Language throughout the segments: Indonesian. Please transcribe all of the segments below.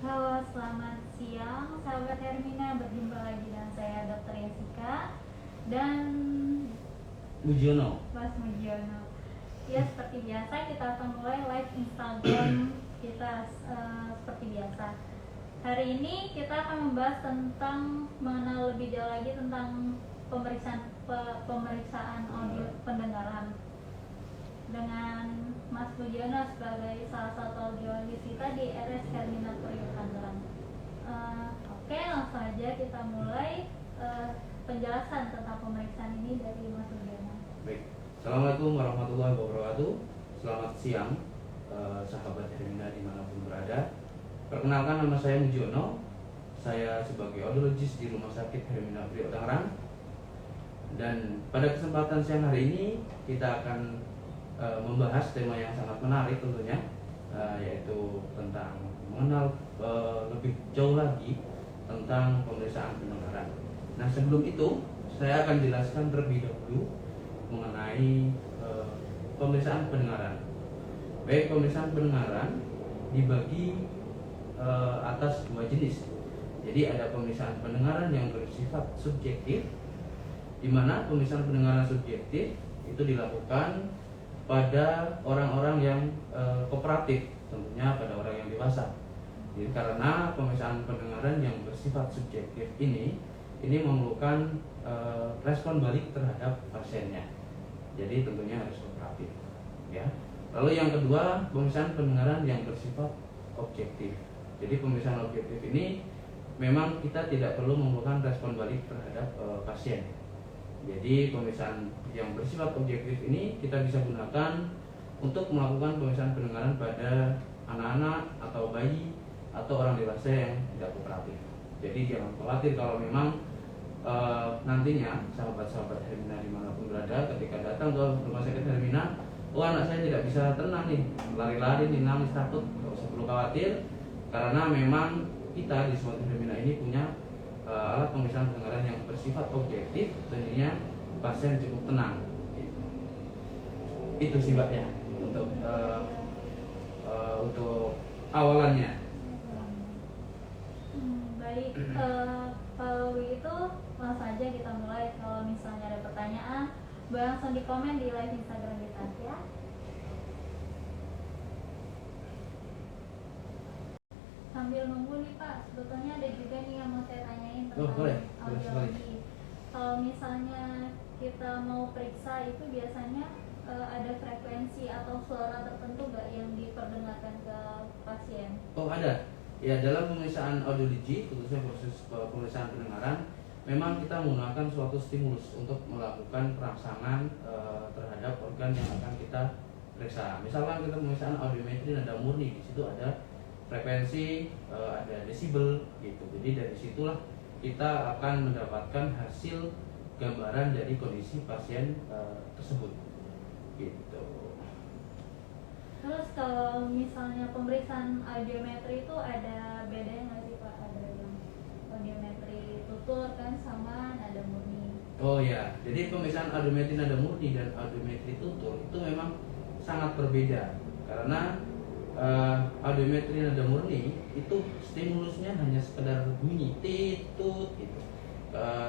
Halo, selamat siang, sahabat Hermina. Berjumpa lagi dengan saya, Dr. Yesika dan Mujiono. Mas Mujiono. Ya, seperti biasa kita akan mulai live Instagram kita seperti biasa. Hari ini kita akan membahas tentang mengenal lebih jauh lagi tentang pemeriksaan audio pendengaran dengan Mas Mujiono sebagai salah satu audiologis kita di RS Hermina Priok Tangerang. Oke, langsung aja kita mulai penjelasan tentang pemeriksaan ini dari Mas Mujiono. Baik, Assalamualaikum warahmatullahi wabarakatuh. Selamat siang, sahabat Hermina dimanapun berada. Perkenalkan, nama saya Mujiono. Saya sebagai audiologis di Rumah Sakit Hermina Priok Tangerang. Dan pada kesempatan siang hari ini kita akan membahas tema yang sangat menarik tentunya, yaitu tentang mengenal lebih jauh lagi tentang pemeriksaan pendengaran. Nah, sebelum itu saya akan jelaskan terlebih dahulu mengenai pemeriksaan pendengaran. Baik, pemeriksaan pendengaran dibagi atas dua jenis. Jadi ada pemeriksaan pendengaran yang bersifat subjektif, di mana pemeriksaan pendengaran subjektif itu dilakukan pada orang-orang yang kooperatif, tentunya pada orang yang dewasa. Jadi karena pemeriksaan pendengaran yang bersifat subjektif ini memerlukan respon balik terhadap pasiennya. Jadi tentunya harus kooperatif, ya. Lalu yang kedua, pemeriksaan pendengaran yang bersifat objektif. Jadi pemeriksaan objektif ini memang kita tidak perlu memerlukan respon balik terhadap pasien. Jadi pemeriksaan yang bersifat objektif ini kita bisa gunakan untuk melakukan pemeriksaan pendengaran pada anak-anak atau bayi atau orang dewasa yang tidak kooperatif. Jadi jangan khawatir kalau memang nantinya sahabat-sahabat Hermina dimanapun berada, ketika datang ke Rumah Sakit Hermina, oh anak saya tidak bisa tenang nih, lari-lari nih, nangis, takut, tidak usah perlu khawatir, karena memang kita di Rumah Sakit Hermina ini punya alat pemeriksaan pendengaran yang bersifat objektif, tentunya pasien cukup tenang. Itu sih Mbak ya untuk awalannya. Baik, kalau begitu langsung aja kita mulai. Kalau misalnya ada pertanyaan, boleh langsung di komen di live Instagram kita ya. Sambil nunggu nih Pak, sebetulnya ada juga nih yang mau saya tanyain tentang Boleh audiologi. Kalau misalnya kita mau periksa itu biasanya ada frekuensi atau suara tertentu nggak yang diperdengarkan ke pasien? Oh ada. Ya, dalam pemeriksaan audiologi, khususnya proses pemeriksaan pendengaran, memang kita menggunakan suatu stimulus untuk melakukan perangsangan terhadap organ yang akan kita periksa. Misalkan kita pemeriksaan audiometri nada murni, di situ ada frekuensi, ada desibel gitu. Jadi dari situlah kita akan mendapatkan hasil gambaran dari kondisi pasien tersebut gitu. Terus kalau misalnya pemeriksaan audiometri itu ada bedanya nggak sih Pak? Ada yang audiometri tutur kan sama nada murni. Oh ya, jadi pemeriksaan audiometri nada murni dan audiometri tutur itu memang sangat berbeda, karena audiometri nada murni itu stimulusnya hanya sekedar bunyi titut gitu.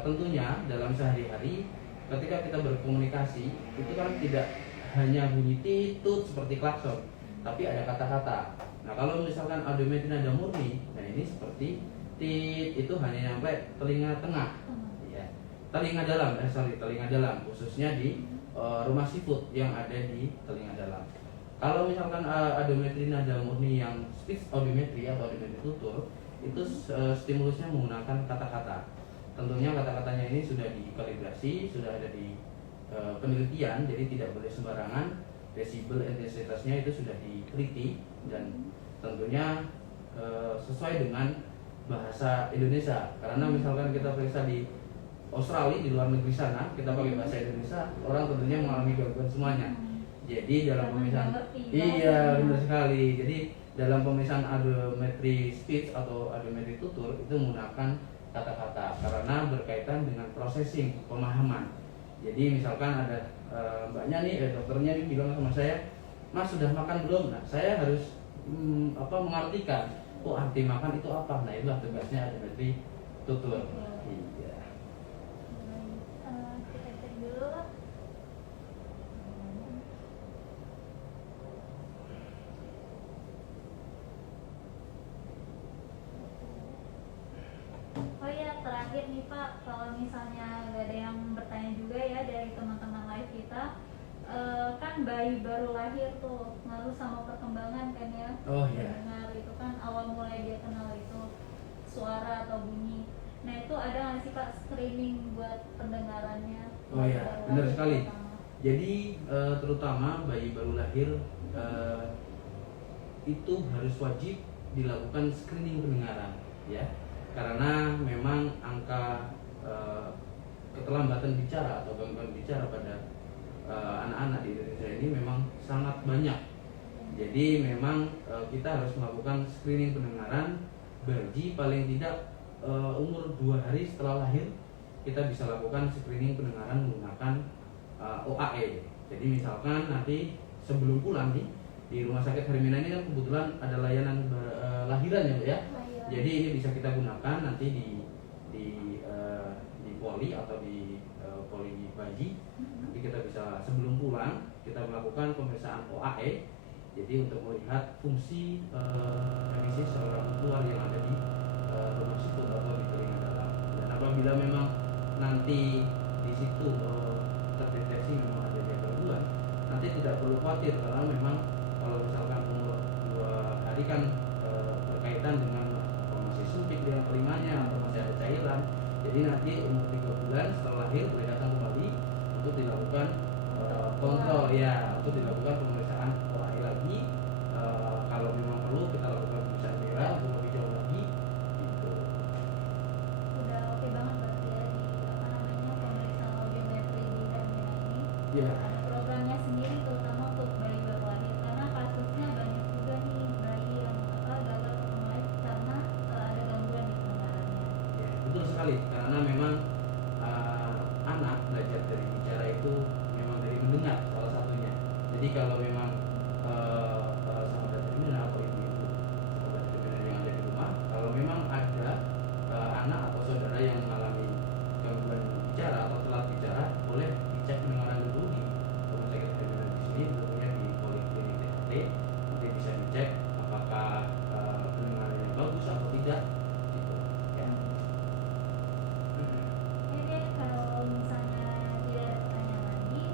Tentunya dalam sehari-hari ketika kita berkomunikasi itu kan tidak hanya bunyi titut seperti klakson, tapi ada kata-kata. Nah, kalau misalkan audiometri nada murni, nah ini seperti tit, itu hanya nyampe telinga tengah, ya. Telinga dalam, khususnya di rumah siput yang ada di telinga dalam. Kalau misalkan audiometri nada murni yang speech audiometri atau audiometri tutur, itu stimulusnya menggunakan kata-kata. Tentunya kata-katanya ini sudah dikalibrasi, sudah ada di penelitian, jadi tidak boleh sembarangan. Desibel intensitasnya itu sudah diteliti dan tentunya sesuai dengan bahasa Indonesia. Karena misalkan kita periksa di Australia, di luar negeri sana, kita pakai bahasa Indonesia, orang tentunya mengalami gangguan semuanya. Jadi dalam pemeriksaan, iya benar sekali. Jadi dalam pemeriksaan audiometri speech atau audiometri tutur itu menggunakan kata-kata karena berkaitan dengan processing, pemahaman. Jadi misalkan ada mbaknya nih, dokternya nih bilang sama saya, Mas sudah makan belum? Nah, saya harus mengartikan oh arti makan itu apa. Nah itulah tugasnya audiometri tutor. Iya. Kita cek dulu. Oh iya, terakhir nih Pak, kalau misalnya nggak ada yang bertanya juga ya dari teman-teman live kita, kan bayi baru lahir tuh ngaruh sama perkembangan kan ya. Oh iya. Dengar itu kan awal mulai dia kenal itu suara atau bunyi. Nah itu ada nggak sih Pak screening buat pendengarannya? Oh iya, benar sekali. Jadi terutama bayi baru lahir itu harus wajib dilakukan screening pendengaran ya, karena memang angka keterlambatan bicara atau gangguan bicara pada anak-anak di Indonesia ini memang sangat banyak. Jadi memang kita harus melakukan screening pendengaran bayi paling tidak umur 2 hari setelah lahir. Kita bisa lakukan screening pendengaran menggunakan OAE. Jadi misalkan nanti sebelum pulang nih di Rumah Sakit Hermina ini kan kebetulan ada layanan lahiran ya Mbak ya. Jadi ini bisa kita gunakan nanti di poli atau di poli bayi. Nanti kita bisa sebelum pulang kita melakukan pemeriksaan OAE. Jadi untuk melihat fungsi medis seorang tua yang ada di rumah sikut atau di telinga dalam. Dan apabila memang nanti di situ terdeteksi memang ada gangguan, nanti tidak perlu khawatir karena memang kalau misalkan umur 2 hari kan berkaitan dengan masih sempit di telinganya atau masih ada cairan. Jadi nanti umur 3 bulan setelah lahir boleh datang kembali untuk dilakukan kontrol ya, untuk dilakukan pemeriksaan OAI lagi. Kalau memang perlu kita lakukan pemeriksaan darah untuk lebih jauh lagi gitu. Udah oke banget berarti ya di apa namanya pemeriksaan audiometri di Hermina ini. Ya. Ada programnya sendiri terutama untuk bayi baru lahir karena kasusnya banyak juga nih bayi yang gagal perkembangan karena ada gangguan di pendengarannya. Ya, betul sekali karena memang anak belajar dari bicara itu memang dari mendengar salah satunya. Jadi kalau memang sahabat terminal atau ibu-ibu sahabat terminal yang ada di rumah, kalau memang ada anak atau saudara yang mengalami gangguan bicara atau telat bicara, boleh dicek pendengaran dulu di rumah sakit terminal di sini, tentunya di Poliklinik THT. Nanti bisa dicek apakah pendengarannya bagus atau tidak gitu ya. Oke, kalau misalnya tidak ada pertanyaan lagi,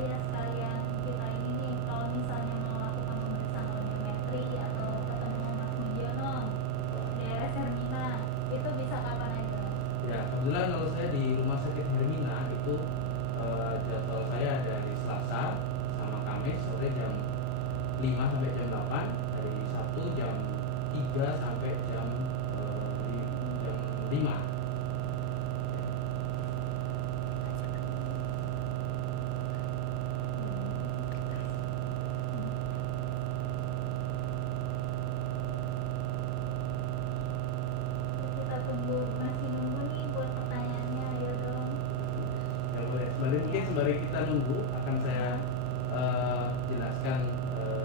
ya sekalian kita ini nih, kalau misalnya mau lakukan pemeriksaan audiometri atau ketemu Mas Mujiono di RS Hermina, itu bisa kapan aja? Ya, kebetulan kalau saya di Rumah Sakit Hermina itu jadwal saya dari Selasa sama Kamis sore jam 5 sampai jam 8, hari Sabtu jam 3 sampai jam 5. Kita tunggu, masih nunggu nih buat pertanyaannya, ayo dong. Ya boleh. Mungkin sembari kita nunggu akan saya jelaskan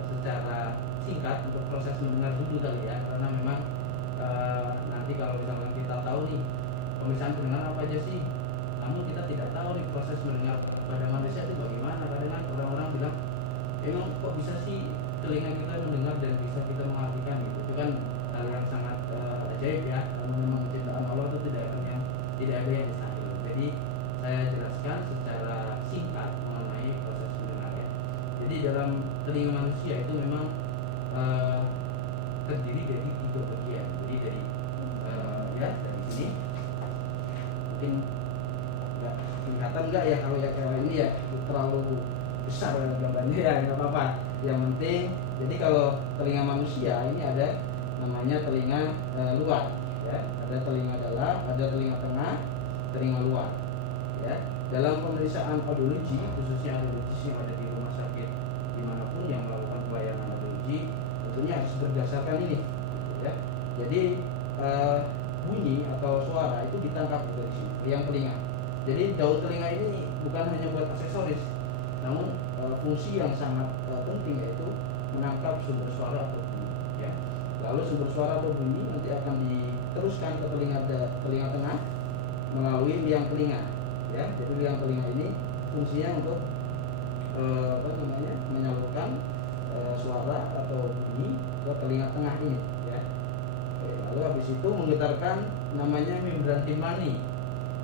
secara singkat untuk proses mendengar dulu kali ya, karena memang nanti kalau misalkan kita tahu nih pemeriksaan pendengaran apa aja sih, namun kita tidak tahu nih proses mendengar pada manusia itu bagaimana. Kadang kan orang-orang bilang emang kok bisa sih telinga kita mendengar dan bisa kita mengartikan gitu. Itu kan hal yang sangat ajaib ya, karena memang ciptaan Allah itu tidak ada yang mustahil. Jadi saya jelaskan secara singkat mengenai proses mendengarnya. Jadi dalam telinga manusia itu memang terdiri dari 3 bagian. Jadi dari ya dari sini mungkin nggak kelihatan nggak ya kalau ya kayak ini ya terlalu besar gambarnya ya nggak apa-apa. Yang penting jadi kalau telinga manusia ini ada namanya telinga luar ya, ada telinga dalam, ada telinga tengah, telinga luar ya. Dalam pemeriksaan audiologi khususnya audiologis yang ada di rumah sakit dimanapun yang melakukan pelayanan audiologi tentunya harus berdasarkan ini ya. Jadi bunyi atau suara itu ditangkap dari sini yang telinga. Jadi daun telinga ini bukan hanya buat aksesoris, namun fungsi yang sangat penting yaitu menangkap sumber suara atau bunyi ya. lalu sumber suara atau bunyi nanti akan diteruskan ke telinga tengah melalui liang telinga, ya. Jadi liang telinga ini fungsinya untuk menyalurkan suara atau bunyi ke telinga tengah ini, ya. Oke, lalu habis itu menggetarkan namanya membran timpani,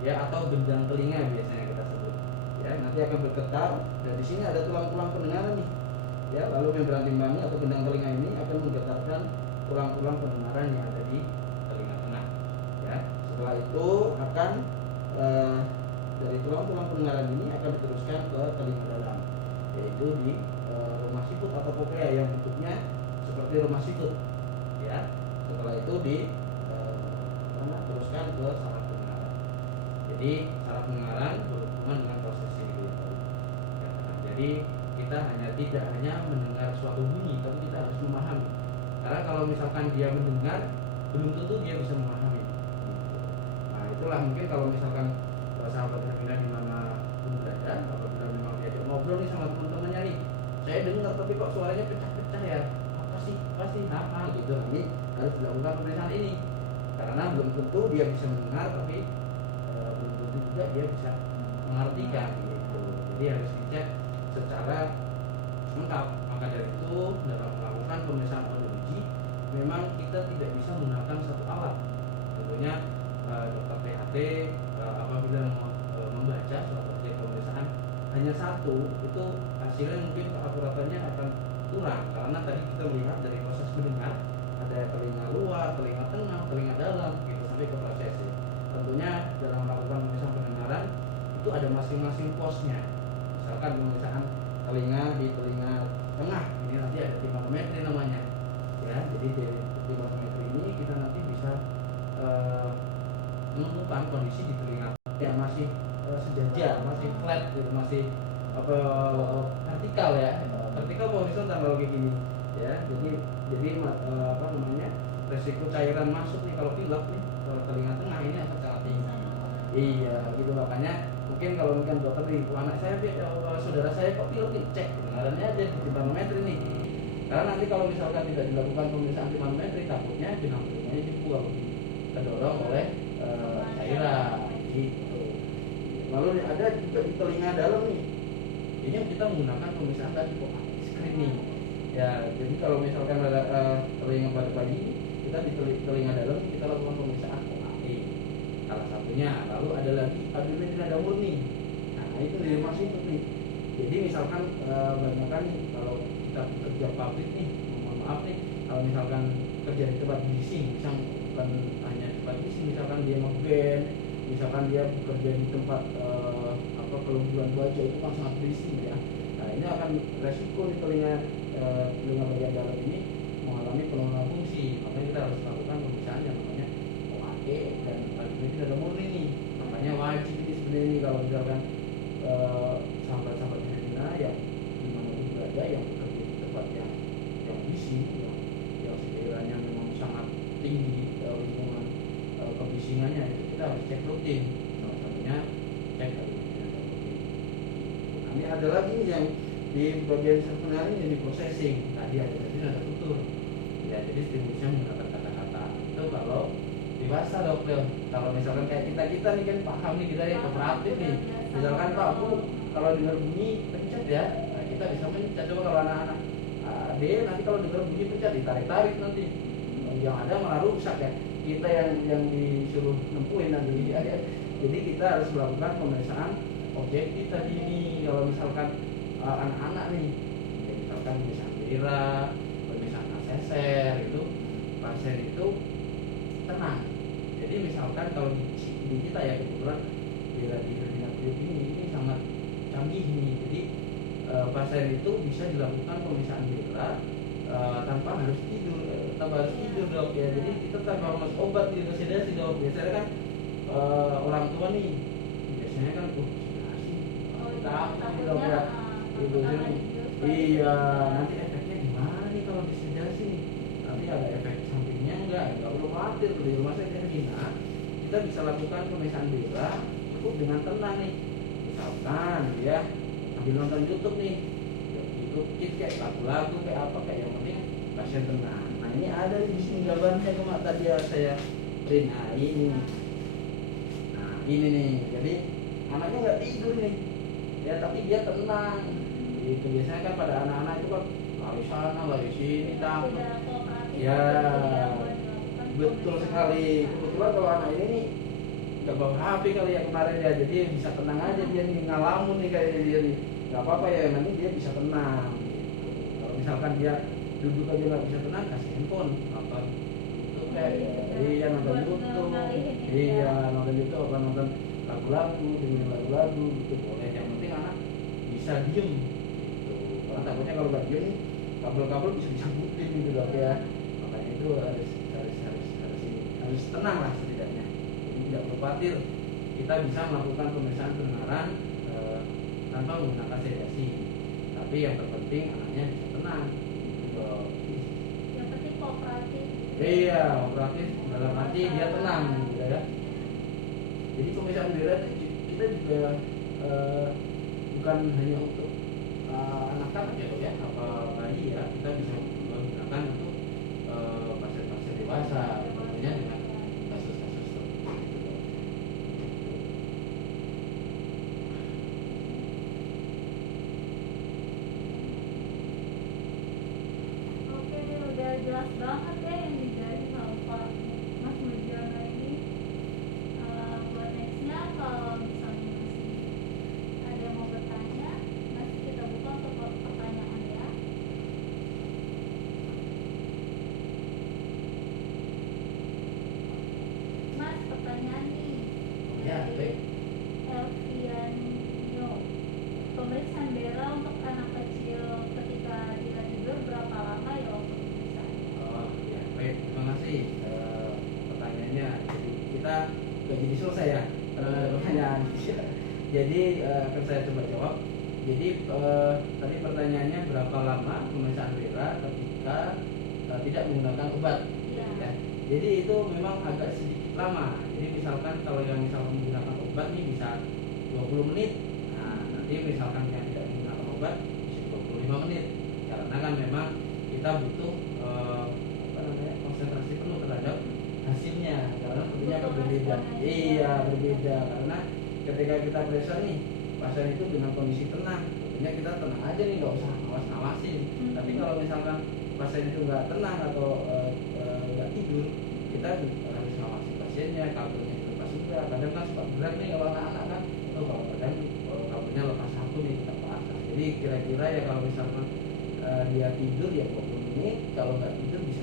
ya, atau gendang telinga biasanya kita sebut, ya. Nanti akan bergetar dan di sini ada tulang-tulang pendengaran nih, ya. Lalu membran timpani atau gendang telinga ini akan menggetarkan tulang-tulang pendengaran yang ada di telinga tengah, ya. Setelah itu akan dari tulang-tulang pendengaran ini akan diteruskan ke telinga dalam, yaitu di rumah sikut atau koklea yang bentuknya seperti rumah sikut, ya. Setelah itu teruskan ke saraf pendengaran. Jadi saraf pendengaran berhubungan dengan proses ini. Jadi kita tidak hanya mendengar suatu bunyi, tapi kita harus memahami. Karena kalau misalkan dia mendengar, belum tentu dia bisa memahami. Nah, itulah mungkin kalau misalkan sahabat Hermina di mana pun berada, apabila memang diajak ngobrol nih sama teman-temannya nih, saya dengar tapi kok suaranya pecah-pecah ya, apa sih gitu. Nah, ini harus dilakukan pemeriksaan ini, karena belum tentu dia bisa mendengar, tapi belum tentu juga dia bisa mengartikan gitu. Jadi harus dicek secara lengkap. Maka dari itu dalam melakukan pemeriksaan audiologi memang kita tidak bisa menggunakan satu alat. Tentunya dokter THT apabila membaca suatu objek pemeriksaan hanya satu, itu hasilnya mungkin keakuratannya akan kurang, karena tadi kita melihat dari proses mendengar ada telinga luar, telinga tengah, telinga dalam gitu sampai ke prosesnya. Tentunya dalam melakukan pemeriksaan pendengaran itu ada masing-masing posnya. Misalkan pemeriksaan telinga di telinga tengah, ini nanti ada timpanometri namanya, ya. Jadi dari timpanometri ini kita nanti bisa menentukan kondisi di telinga yang masih sejajar, masih flat gitu, masih vertikal, ya. Vertikal horizontal kalau kayak gini, ya. Jadi resiko cairan masuk nih kalau pilek nih ke telinga tengah ini akan sangat tinggi. Iya, gitu. Makanya mungkin kalau dokter di anak saya, saudara saya kok pilek nih, cek kedengarannya aja di timpanometri nih. Karena nanti kalau misalkan tidak dilakukan pemeriksaan timpanometri, takutnya benang telinganya dibuang, terdorong oleh cairan gitu. Lalu ada juga di telinga dalam nih, ini kita menggunakan pemeriksaan tadi kok screening, ya. Jadi kalau misalkan ada telinga pada pagi, kita di telinga dalam kita lakukan pemeriksaan OAE salah satunya. Lalu ada lagi audiometri nada murni. Nah, itu di rumah sikut nih. Jadi misalkan banyakkan nih kalau kita kerja pabrik nih, mohon maaf nih, kalau misalkan kerja di tempat bising, bukan hanya tempat bising, misalkan dia ngeband, misalkan dia bekerja di tempat peleburan baja, itu kan sangat bising, ya. Nah, ini akan resiko di telinga bagian dalam ini mengalami penurunan fungsi. Makanya kita harus lakukan pemeriksaan yang namanya OAE dan audiometri nada murni nih. Makanya wajib ini sebenarnya ini kalau misalkan sahabat-sahabat Hermina yang dimanapun berada, yang bekerja di tempat yang bising, yang sekiranya memang sangat tinggi lingkungan kebisingannya, itu kita harus cek rutin. Salah satunya cek audiometri nada murni. Nah, ini ada lagi yang di bagian sebenarnya yang di processing. Tadi audiometri nada tutur, ya. Jadi distribusinya menggunakan kata-kata. Itu kalau dewasa, dokter. Kalau misalkan kayak kita nih kan paham nih, kita yang kooperatif nih. Misalkan Pak, aku kalau dengar bunyi pencet, ya. Nah, kita bisa mencet. Coba kalau anak-anak dia nanti kalau dengar bunyi pencet, ditarik-tarik nanti. Yang ada malah rusak, ya. Kita yang disuruh nempuhin nanti, ya. Jadi kita harus melakukan pemeriksaan objektif tadi ini. Kalau misalkan anak-anak nih, ya, misalkan pemeriksaan BIRA, pemeriksaan ASESER, itu pasien itu tenang. Jadi misalkan kalau di kita, ya, kebetulan BIRA di Hermina ini sangat canggih nih. Jadi pasien itu bisa dilakukan pemeriksaan BIRA tanpa harus tidur, dok, ya. Jadi kita tanpa harus obat gitu, sedasi, dok. Biasanya kan orang tua nih biasanya kan sedasi, takut, dok, ya. Iya, nanti efeknya gimana nih kalau disedasi nih? Nanti ada efek sampingnya enggak perlu khawatir. Di rumah sakit Hermina kita bisa lakukan pemeriksaan BIRA cukup dengan tenang nih. Misalkan, ya, sambil nonton YouTube nih, YouTube kayak lagu-lagu kayak apa, kayak yang penting pasien tenang. Nah, ini ada di sini gambarnya kemarin tadi ya saya print. Nah ini nih. Nah ini nih. Jadi anaknya nggak tidur nih. Ya tapi dia tenang. Itu biasanya kan pada anak-anak itu kan lari sana lari sini takut. Tidak kooperatif, Ya tidak boleh dilakukan betul sekali. Kebetulan kalau anak ini nih nggak bawa HP kali ya kemarin ya, jadi bisa tenang aja dia nih, ngalamun nih kayak dia nih, nggak apa-apa ya, yang penting dia bisa tenang gitu. Kalau misalkan dia duduk aja nggak bisa tenang, kasih handphone nonton YouTube kayak iya nonton Buat YouTube, ngalihin ini iya ya. nonton YouTube apa nonton lagu-lagu, dengerin lagu-lagu gitu boleh, yang penting anak bisa diem gitu. Karena takutnya kalau nggak diem nih kabel-kabel bisa dicabutin gitu dok ya, makanya itu harus tenang lah setidaknya. Jadi tidak perlu khawatir, kita bisa melakukan pemeriksaan kebenaran tanpa menggunakan sedasi. Tapi yang terpenting anaknya bisa tenang. Gitu. Yang penting kooperatif. Iya, kooperatif dalam arti dia tenang, gitu ya. Jadi pemeriksaan bela itu kita juga bukan hanya untuk anak-anak ya, ya, apa bayi ya, kita bisa menggunakan untuk pasien-pasien dewasa, tentunya dengan kasus-kasus tertentu. Oke deh, udah jelas banget ya yang dijelasin sama Pak Mas Mujiono ini. Buat nextnya kalau misalnya masih ada yang mau bertanya, nanti kita buka untuk pertanyaan ya. Mas, pertanyaan nih Ya, dari baik. Elvianio. Pemeriksaan BERA untuk anak kecil ketika tidak tidur berapa lama ya waktu pemeriksaannya? Oh, ya, baik, terima kasih pertanyaannya. Jadi kita nggak jadi selesai ya pertanyaan. Jadi akan saya coba jawab. Jadi tadi pertanyaannya berapa lama pemeriksaan BERA ketika tidak menggunakan obat? Iya. Ya. Jadi itu memang agak sedikit lama. Jadi misalkan kalau yang misalkan menggunakan obat nih bisa 20 menit. Nah, nanti misalkan yang tidak menggunakan obat bisa 25 menit. Karena kan memang kita butuh konsentrasi penuh terhadap hasilnya. Karena tentunya Butuh berbeda. responnya Iya, juga. berbeda. Karena ketika kita periksa nih pasien itu dengan kondisi tenang, tentunya kita tenang aja nih, nggak usah ngawas-ngawasin. Tapi kalau misalkan pasien itu nggak tenang atau nggak tidur, kita harus ngawasi pasiennya, kabelnya dilepas juga. Kadang kan suka berat nih kalau anak-anak kan, itu kalau kadang kabelnya lepas satu nih kita pasang. Jadi kira-kira ya kalau misalkan dia tidur ya 20 menit, kalau nggak tidur bisa